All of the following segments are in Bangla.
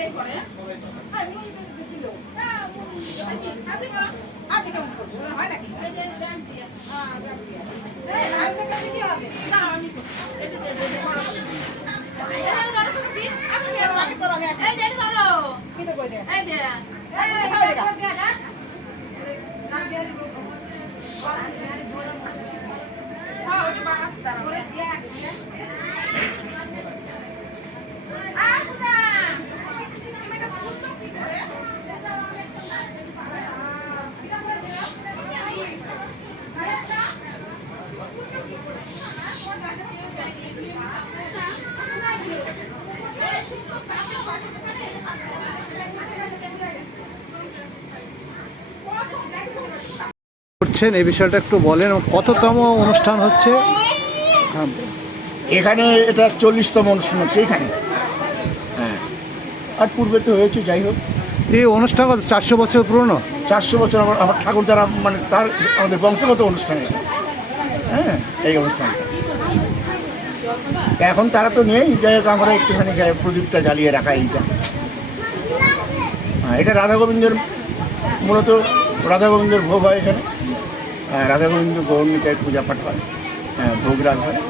এটাই করে হ্যাঁ ছিল হ্যাঁ আজকে আজকে কেমন করব হয় নাকি এই ধরো করছেন এই বিষয়টা একটু বলেন কততম অনুষ্ঠান হচ্ছে? এখানে এটা চল্লিশতম অনুষ্ঠান হচ্ছে এখানে হ্যাঁ। আর পূর্বে তো হয়েছে যাই হোক। এই অনুষ্ঠান কত চারশো বছর পুরনো? চারশো বছর আমার আমার ঠাকুর দ্বারা মানে তার আমাদের বংশগত অনুষ্ঠান হ্যাঁ এই অনুষ্ঠানটা এখন তারা তো নেই যাই হোক আমরা একটুখানি যাই প্রদীপটা জ্বালিয়ে রাখা এইটা। হ্যাঁ, এটা রাধা গোবিন্দের মূলত রাধা গোবিন্দের ভোগ হয় এখানে। রাধা গোবিন্দ গৌরমিতায় পূজা পাঠ হয়। হ্যাঁ ভোগরাগ হয়।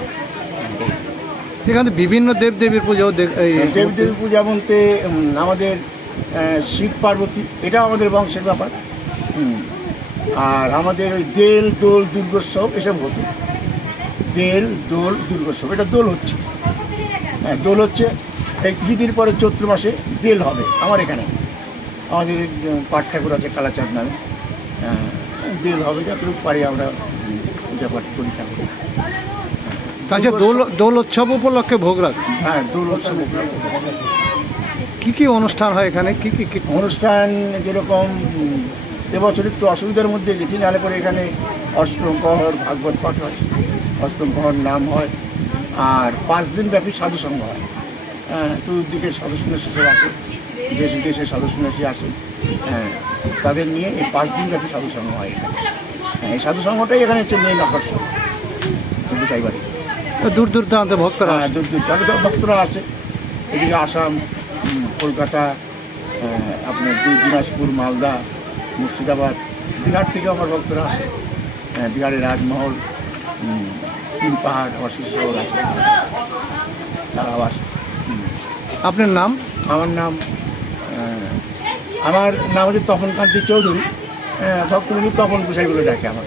এখানে বিভিন্ন দেব দেবীর পুজো দেখ- এই দেবী দেবী পূজা বলতে আমাদের শিব পার্বতী এটা আমাদের বংশের ব্যাপার। আর আমাদের ওই দেল দোল দুর্গোৎসব এসব হতো। দেল দোল দুর্গোৎসব এটা দোল হচ্ছে। হ্যাঁ দোল হচ্ছে এই ঈদের পরে চৈত্র মাসে দেল হবে আমার এখানে। আমাদের পাট ঠাকুর আছে কালাচাঁদ নামে। দেল হবে যতটুকু পারি আমরা পূজা পাঠ করি। আচ্ছা দোল দোল উৎসব উপলক্ষে ভোগ রাখ হ্যাঁ দোল উৎসব। কি কি অনুষ্ঠান হয় এখানে? কি কি কি- অনুষ্ঠান যেরকম এবছর একটু অসুবিধার মধ্যে গেছি নাহলে পরে এখানে অষ্টম প্রহর ভাগবত পাঠ হয়। অষ্টম প্রহর নাম হয়। আর পাঁচ দিন ব্যাপী সাধু সংঘ হয়। হ্যাঁ চতুর্দিকের সাধু সন্ন্যাসী আসে দেশ বিদেশের সাধু সন্ন্যাসী আসে। হ্যাঁ তাদের নিয়ে এই পাঁচ দিন ব্যাপী সাধু সংঘ হয় এখানে। হ্যাঁ এই সাধু সংঘটাই এখানে হচ্ছে মেন আকর্ষণ সাইবাড়ি দূর দূর দূরান্তে ভক্তরা হ্যাঁ দূর দূর তাহলে ভক্তরা আছে এদিকে আসাম কলকাতা আপনার দিনাজপুর মালদা মুর্শিদাবাদ বিহার থেকে আমার ভক্তরা আসে। হ্যাঁ, বিহারের রাজমহল তিন পাহাড় আমার শিষ্য আছে। তারাও আসে। হুম। আপনার নাম? আমার নাম আমার নাম হচ্ছে তপন কান্তি চৌধুরী। ভক্তবন্ধু তপন গোসাই বলে ডাকে আমার